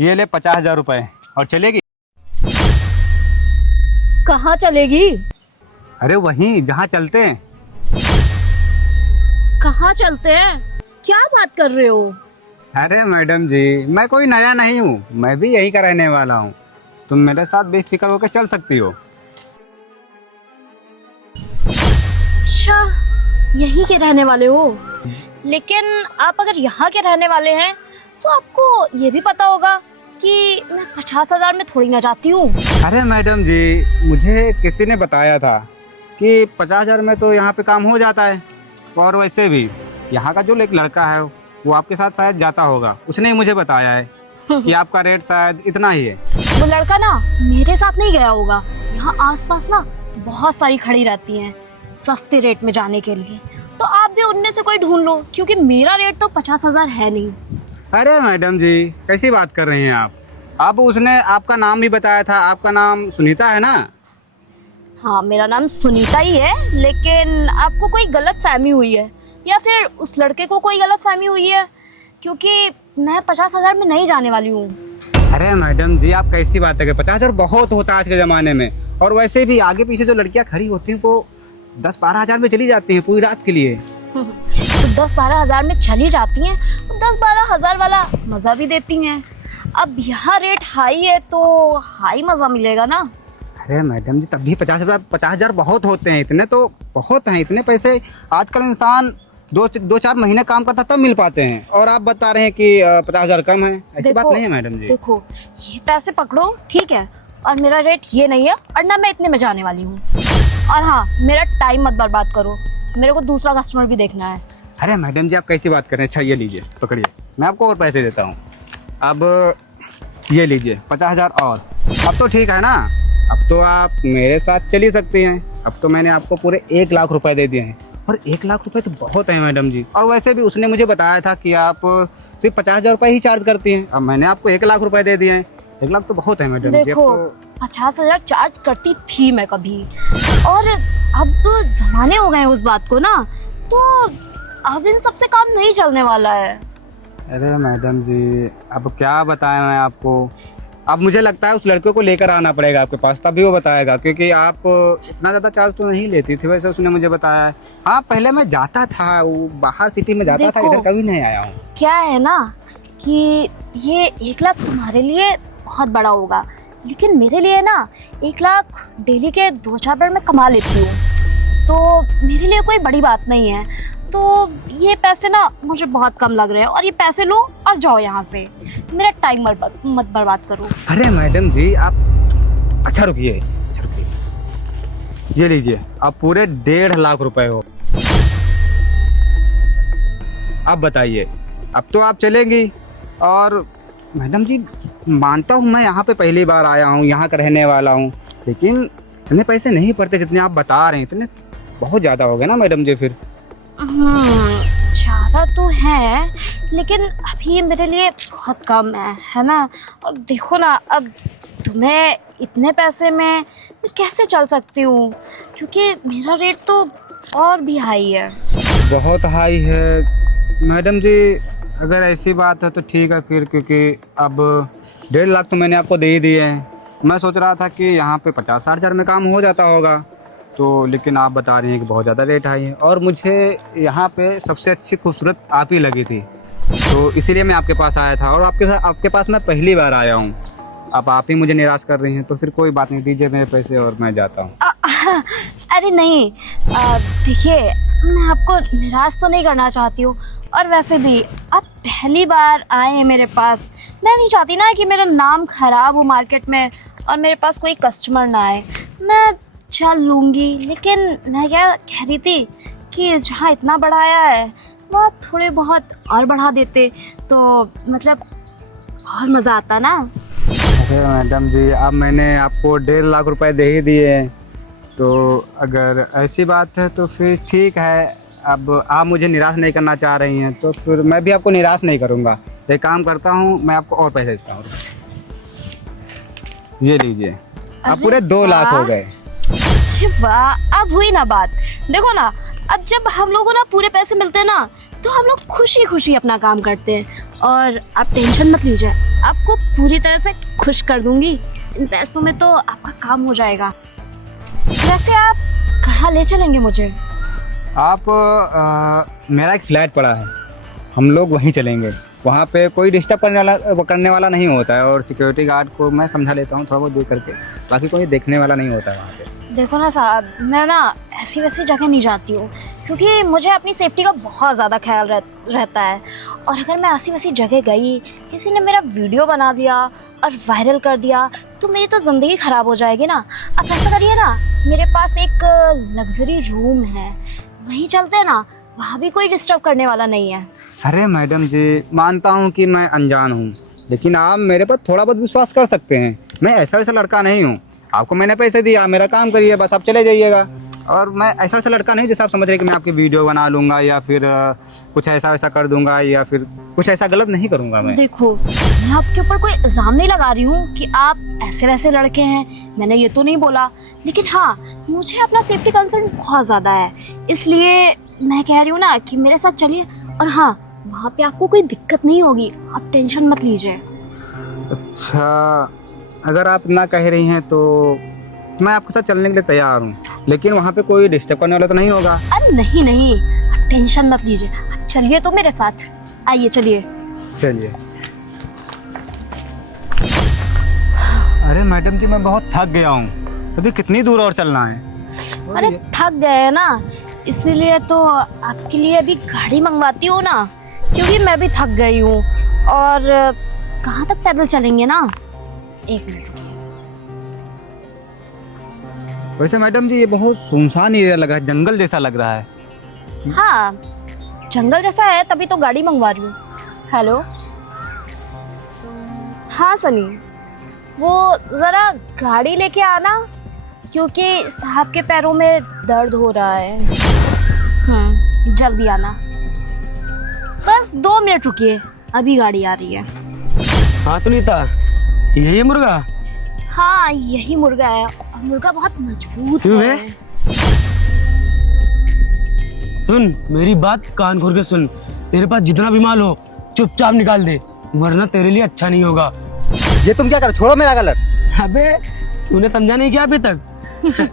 ये ले 50,000 रुपए और चलेगी। कहाँ चलेगी? अरे वहीं जहाँ चलते हैं। कहाँ चलते हैं? क्या बात कर रहे हो? अरे मैडम जी, मैं कोई नया नहीं हूँ, मैं भी यहीं का रहने वाला हूँ। तुम मेरे साथ बेफिक्र होकर चल सकती हो। अच्छा, यहीं के रहने वाले हो? लेकिन आप अगर यहाँ के रहने वाले हैं तो आपको ये भी पता होगा कि मैं 50,000 में थोड़ी ना जाती हूँ। अरे मैडम जी, मुझे किसी ने बताया था कि 50,000 में तो यहाँ पे काम हो जाता है। और वैसे भी यहाँ का जो एक लड़का है वो आपके साथ शायद जाता होगा, उसने ही मुझे बताया है कि आपका रेट शायद इतना ही है। वो लड़का ना मेरे साथ नहीं गया होगा। यहाँ आसपास ना बहुत सारी खड़ी रहती हैं सस्ते रेट में जाने के लिए, तो आप भी उनमें से कोई ढूंढ लो, क्योंकि मेरा रेट तो 50,000 है नहीं। अरे मैडम जी, कैसी बात कर रही हैं आप? अब उसने आपका नाम भी बताया था, आपका नाम सुनीता है ना? हाँ, मेरा नाम सुनीता ही है, लेकिन आपको कोई गलत फहमी हुई है या फिर उस लड़के को कोई गलत फहमी हुई है, क्योंकि मैं 50,000 में नहीं जाने वाली हूँ। अरे मैडम जी, आप कैसी बात है? 50,000 बहुत होता है आज के ज़माने में। और वैसे भी आगे पीछे जो लड़कियां खड़ी होती हैं वो 10-12 हज़ार में चली जाती हैं पूरी रात के लिए। तो 10-12 हज़ार में चली जाती हैं, तो 10-12 हज़ार वाला मज़ा भी देती हैं। अब यहाँ रेट हाई है तो हाई मज़ा मिलेगा ना। अरे मैडम जी, तब भी 50,000 बहुत होते हैं। इतने तो बहुत हैं, इतने पैसे आजकल इंसान 2-4 महीने काम करता तब मिल पाते हैं, और आप बता रहे हैं कि 50,000 कम है। ऐसी बात नहीं है मैडम जी। देखो, ये पैसे पकड़ो, ठीक है, और मेरा रेट ये नहीं है और ना मैं इतने में जाने वाली हूँ। और हाँ, मेरा टाइम मत बर्बाद करो, मेरे को दूसरा कस्टमर भी देखना है। अरे मैडम जी, आप कैसी बात कर रहे हैं? अच्छा ये लीजिए, पकड़िए, मैं आपको और पैसे देता हूँ। अब ये लीजिए 50,000 और। अब तो ठीक है ना? अब तो आप मेरे साथ चली सकती हैं। अब तो मैंने आपको पूरे 1 लाख रुपए दे दिए हैं, और 1 लाख रुपए तो बहुत है मैडम जी। और वैसे भी उसने मुझे बताया था कि आप सिर्फ 50,000 रुपये ही चार्ज करती हैं। अब मैंने आपको 1 लाख रुपए दे दिए हैं। 1 लाख तो बहुत है मैडम जी। देखो, 50,000 चार्ज करती थी मैं कभी, और अब जमाने हो गए उस बात को ना, तो अब इन सबसे काम नहीं चलने वाला है। अरे मैडम जी, अब क्या बताएं मैं आपको? अब मुझे लगता है उस लड़के को लेकर आना पड़ेगा आपके पास, तभी वो बताएगा, क्योंकि आप इतना ज़्यादा चार्ज तो नहीं लेती थी वैसे उसने मुझे बताया है। हाँ, पहले मैं जाता था, वो बाहर सिटी में जाता था, इधर कभी नहीं आया हूँ। क्या है ना कि ये 1 लाख तुम्हारे लिए बहुत बड़ा होगा, लेकिन मेरे लिए ना 1 लाख डेली के 2-4 बार मैं कमा लेती हूँ, तो मेरे लिए कोई बड़ी बात नहीं है। तो ये पैसे ना मुझे बहुत कम लग रहे हैं, और ये पैसे लो और जाओ यहाँ से, मेरा टाइम मत बर्बाद करो। अरे मैडम जी, आप अच्छा रुकिए, ये लीजिए, आप पूरे 1.5 लाख रुपए हो। अब बताइए, अब तो आप चलेंगी। और मैडम जी, मानता हूँ मैं यहाँ पे पहली बार आया हूँ, यहाँ का रहने वाला हूँ, लेकिन इतने पैसे नहीं पड़ते जितने आप बता रहे हैं। इतने बहुत ज़्यादा हो गए ना मैडम जी फिर। ज़्यादा तो है, लेकिन अभी ये मेरे लिए बहुत कम है ना। और देखो ना, अब तुम्हें इतने पैसे में मैं कैसे चल सकती हूँ, क्योंकि मेरा रेट तो और भी हाई है। बहुत हाई है मैडम जी। अगर ऐसी बात है तो ठीक है फिर, क्योंकि अब 1.5 लाख तो मैंने आपको दे ही दिए हैं। मैं सोच रहा था कि यहाँ पे 50-60 हज़ार में काम हो जाता होगा, तो लेकिन आप बता रही हैं कि बहुत ज़्यादा रेट हाई है। और मुझे यहाँ पे सबसे अच्छी खूबसूरत आप ही लगी थी, तो इसीलिए मैं आपके पास आया था। और आपके पास मैं पहली बार आया हूँ। अब आप ही मुझे निराश कर रही हैं, तो फिर कोई बात नहीं, दीजिए मेरे पैसे और मैं जाता हूँ। अरे नहीं, देखिए, मैं आपको निराश तो नहीं करना चाहती हूँ, और वैसे भी आप पहली बार आए हैं मेरे पास, मैं नहीं चाहती ना कि मेरा नाम खराब हो मार्केट में और मेरे पास कोई कस्टमर ना आए। मैं चल लूँगी, लेकिन मैं क्या कह रही थी कि जहाँ इतना बढ़ाया है वहाँ थोड़े बहुत और बढ़ा देते तो मतलब और मज़ा आता ना। अरे मैडम जी, अब मैंने आपको 1.5 लाख रुपए दे ही दिए हैं, तो अगर ऐसी बात है तो फिर ठीक है। अब आप मुझे निराश नहीं करना चाह रही हैं, तो फिर मैं भी आपको निराश नहीं करूँगा। एक काम करता हूँ, मैं आपको और पैसे देता हूँ। ये लीजिए, अब पूरे 2 लाख हो गए। वाह, अब हुई ना बात। देखो ना, अब जब हम लोगों ना पूरे पैसे मिलते हैं ना, तो हम लोग खुशी खुशी अपना काम करते हैं, और आप टेंशन मत लीजिए, आपको पूरी तरह से खुश कर दूंगी। इन पैसों में तो आपका काम हो जाएगा। वैसे आप कहाँ ले चलेंगे मुझे? आप मेरा एक फ्लैट पड़ा है, हम लोग वहीं चलेंगे। वहाँ पे कोई डिस्टर्ब करने वाला नहीं होता है, और सिक्योरिटी गार्ड को मैं समझा लेता हूँ थोड़ा बहुत दूर करके, बाकी कोई देखने वाला नहीं होता है वहाँ पे। देखो ना साहब, मैं ना ऐसी वैसी जगह नहीं जाती हूँ, क्योंकि मुझे अपनी सेफ्टी का बहुत ज़्यादा ख्याल रहता है। और अगर मैं ऐसी वैसी जगह गई, किसी ने मेरा वीडियो बना दिया और वायरल कर दिया, तो मेरी तो ज़िंदगी ख़राब हो जाएगी ना। आप ऐसा करिए ना, मेरे पास एक लग्जरी रूम है, वहीं चलते हैं ना, वहाँ भी कोई डिस्टर्ब करने वाला नहीं है। अरे मैडम जी, मानता हूँ कि मैं अनजान हूँ, लेकिन आप मेरे पर थोड़ा बहुत विश्वास कर सकते हैं। मैं ऐसा वैसा लड़का नहीं हूँ, आपको मैंने पैसे दिया, मेरा काम करिए, बस आप चले जाइएगा। और मैं ऐसा वैसा लड़का नहीं जैसे आप समझ रहे कि मैं आपकी वीडियो बना लूँगा या फिर कुछ ऐसा वैसा कर दूंगा या फिर कुछ ऐसा गलत नहीं करूँगा मैं। देखो, मैं आपके ऊपर कोई इल्ज़ाम नहीं लगा रही हूँ कि आप ऐसे वैसे लड़के हैं, मैंने ये तो नहीं बोला। लेकिन हाँ, मुझे अपना सेफ्टी कंसर्न बहुत ज़्यादा है, इसलिए मैं कह रही हूँ ना कि मेरे साथ चलिए। और हाँ, वहाँ पे आपको कोई दिक्कत नहीं होगी, आप टेंशन मत लीजिए। अच्छा, अगर आप ना कह रही हैं तो मैं आपके साथ चलने के लिए तैयार हूँ, लेकिन वहाँ पे कोई डिस्टर्ब करने वाला तो नहीं होगा? अरे नहीं नहीं, आप टेंशन मत लीजिए, आप चलिए तो मेरे साथ, आइए चलिए। चलिए। अरे मैडम जी, मैं बहुत थक गया हूँ, अभी कितनी दूर और चलना है? अरे थक गए हैं ना, इसीलिए तो आपके लिए अभी गाड़ी मंगवाती हूँ ना, क्योंकि मैं भी थक गई हूँ। और कहाँ तक पैदल चलेंगे ना? एक मिनट। वैसे मैडम जी, ये बहुत सुनसान एरिया लग रहा है, जंगल जैसा लग रहा है। हाँ, जंगल जैसा है, तभी तो गाड़ी मंगवा रही हूँ। हेलो, हाँ सनी, वो ज़रा गाड़ी लेके आना, क्योंकि साहब के पैरों में दर्द हो रहा है। जल्दी आना, बस 2 मिनट रुकिए, अभी गाड़ी आ रही है। हाँ सुनीता, यही मुर्गा? हाँ, यही मुर्गा है, और मुर्गा बहुत मजबूत क्यों है। है? सुन, मेरी बात कान खोल के सुन। तेरे पास जितना भी माल हो चुपचाप निकाल दे, वरना तेरे लिए अच्छा नहीं होगा। ये तुम क्या करो, छोड़ो मेरा गलत। अबे, तूने समझा नहीं क्या अभी तक?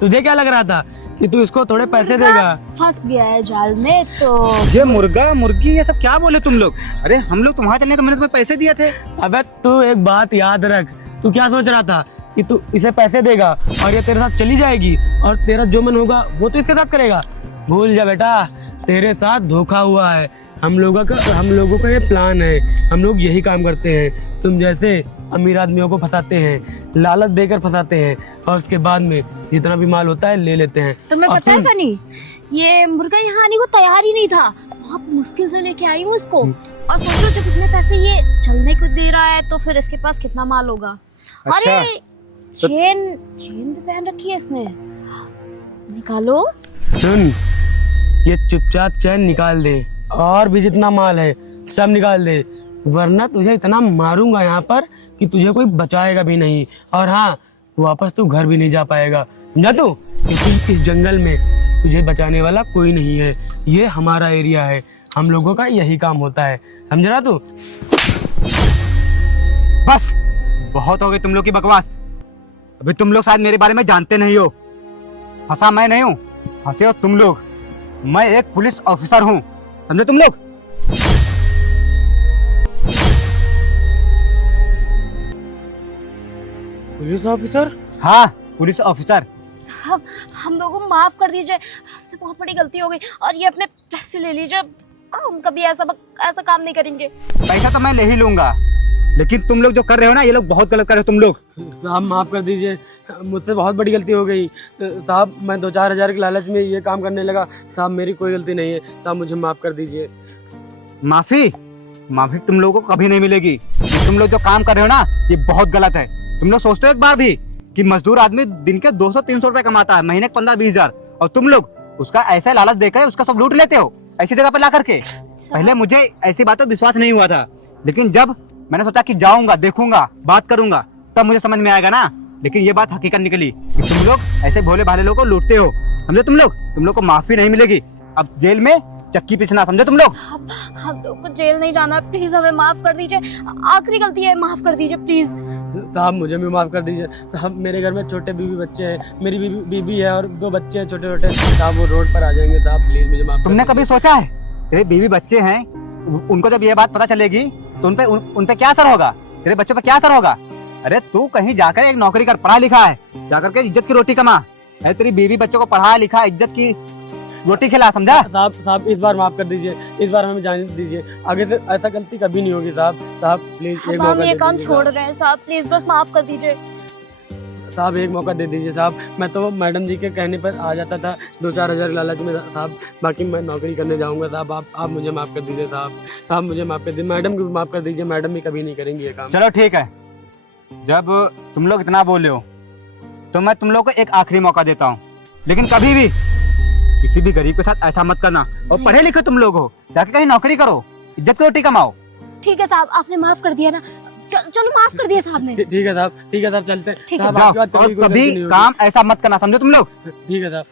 तुझे क्या लग रहा था कि तू इसको थोड़े पैसे देगा? फंस गया है जाल में तो। ये मुर्गा मुर्गी ये सब क्या बोले तुम लोग? अरे हम लोग तुम्हारे चलने तो मैंने तुम्हें पैसे दिए थे। अबे तू एक बात याद रख, तू क्या सोच रहा था कि तू इसे पैसे देगा और ये तेरे साथ चली जाएगी और तेरा जो मन होगा वो तो इसके साथ करेगा? भूल जा बेटा, तेरे साथ धोखा हुआ है। हम लोगों का ये प्लान है, हम लोग यही काम करते हैं। तुम जैसे अमीर आदमियों को फंसाते हैं, लालच देकर फंसाते हैं, और उसके बाद में जितना भी माल होता है ले लेते हैं। तुम्हें और पता है सुन, सनी, ये मुर्गा यहाँ आने को तैयार ही नहीं था, बहुत मुश्किल से लेके आई हूँ इसको। और सोचो, जब इतने पैसे ये चलने को दे रहा है तो फिर इसके पास कितना माल होगा। अच्छा, अरे चेन भी पहन रखी है इसने, निकालो। सुन, ये चुपचाप चैन निकाल दे, और भी जितना माल है सब निकाल दे, वरना तुझे इतना मारूंगा यहाँ पर कि तुझे कोई बचाएगा भी नहीं। और हाँ, वापस तू घर भी नहीं जा पाएगा, समझा तू? क्योंकि इस जंगल में तुझे बचाने वाला कोई नहीं है, ये हमारा एरिया है, हम लोगों का यही काम होता है, समझ रहा तू? बस बहुत हो गई तुम लोग की बकवास। अभी तुम लोग शायद मेरे बारे में जानते नहीं हो। फंसा मैं नहीं हूँ, फंसे हो तुम लोग। मैं एक पुलिस ऑफिसर हूँ, समझे तुम लोग? Police officer? हाँ, पुलिस ऑफिसर। साहब, हम लोगों को माफ कर दीजिए, हमसे बहुत बड़ी गलती हो गई, और ये अपने पैसे ले लीजिए। हम कभी ऐसा काम नहीं करेंगे। पैसा तो मैं ले ही लूंगा, लेकिन तुम लोग जो कर रहे हो ना, ये लोग बहुत गलत कर रहे हो तुम लोग। साहब माफ कर दीजिए, मुझसे बहुत बड़ी गलती हो गई। साहब, मैं 2-4 हज़ार के लालच में ये काम करने लगा। साहब, मेरी कोई गलती नहीं है, साहब मुझे माफ कर दीजिए। माफी तुम लोगों को कभी नहीं मिलेगी। तुम लोग जो काम कर रहे हो ना, ये बहुत गलत है। तुम लोग सोचते हो एक बार भी कि मजदूर आदमी दिन के 200-300 रुपए कमाता है, महीने के 15-20 हजार, और तुम लोग उसका ऐसा लालच देकर उसका सब लूट लेते हो ऐसी जगह पर ला करके। पहले मुझे ऐसी बातों विश्वास नहीं हुआ था, लेकिन जब मैंने सोचा कि जाऊंगा, देखूंगा, बात करूंगा, तब मुझे समझ में आएगा ना। लेकिन ये बात हकीकत निकली कि तुम लोग ऐसे भोले भाले लोगों को लूटते हो, समझे? तुम लोग को माफी नहीं मिलेगी। अब जेल में चक्की पीसना, समझे तुम लोग? हम लोग को जेल नहीं जाना, प्लीज हमें माफ कर दीजिए, आखिरी गलती है, माफ कर दीजिए प्लीज। साहब मुझे भी माफ कर दीजिए साहब, मेरे घर में छोटे बीवी बच्चे हैं, मेरी बीबी है और 2 बच्चे हैं छोटे छोटे साहब, वो रोड पर आ जाएंगे साहब, प्लीज मुझे माफ कर तुमने दीजिए। कभी सोचा है तेरे बीवी बच्चे हैं, उनको जब ये बात पता चलेगी तो उन पे क्या असर होगा, तेरे बच्चों पे क्या असर होगा? अरे तू कहीं जाकर एक नौकरी कर, पढ़ा लिखा है, जाकर के इज्जत की रोटी कमा। अरे तेरी बीवी बच्चों को पढ़ा लिखा, इज्जत की रोटी खिला, समझा? साहब इस बार माफ कर दीजिए, इस बार हमें जाने दीजिए, आगे से ऐसा गलती कभी नहीं होगी साहब। साहब प्लीज एक अब मौका हम ये दे काम दीजिए छोड़ साहब। रहे हैं साहब, प्लीज बस माफ कर दीजिए। साहब एक मौका दे दीजिए साहब, मैं तो मैडम जी के कहने पर आ जाता था 2-4 हज़ार लालच में साहब, बाकी मैं नौकरी करने जाऊंगा साहब, आप मुझे माफ़ कर दीजिए साहब मुझे माफ़ कर दीजिए, मैडम को भी माफ़ कर दीजिए, मैडम भी कभी नहीं करेंगी ये काम। चलो ठीक है, जब तुम लोग इतना बोले हो तो मैं तुम लोग को एक आखिरी मौका देता हूँ, लेकिन कभी भी किसी भी गरीब के साथ ऐसा मत करना। और पढ़े लिखे तुम लोग हो, जाके कहीं नौकरी करो, इज्जत की रोटी कमाओ। ठीक है साहब, आपने माफ कर दिया ना, चलो माफ कर दिया साहब ने। ठीक है साहब चलते हैं ठीक है साहब, जाओ, आपके बाद और कभी कोई कभी गलती नहीं होगी। काम ऐसा मत करना, समझो तुम लोग? ठीक है साहब।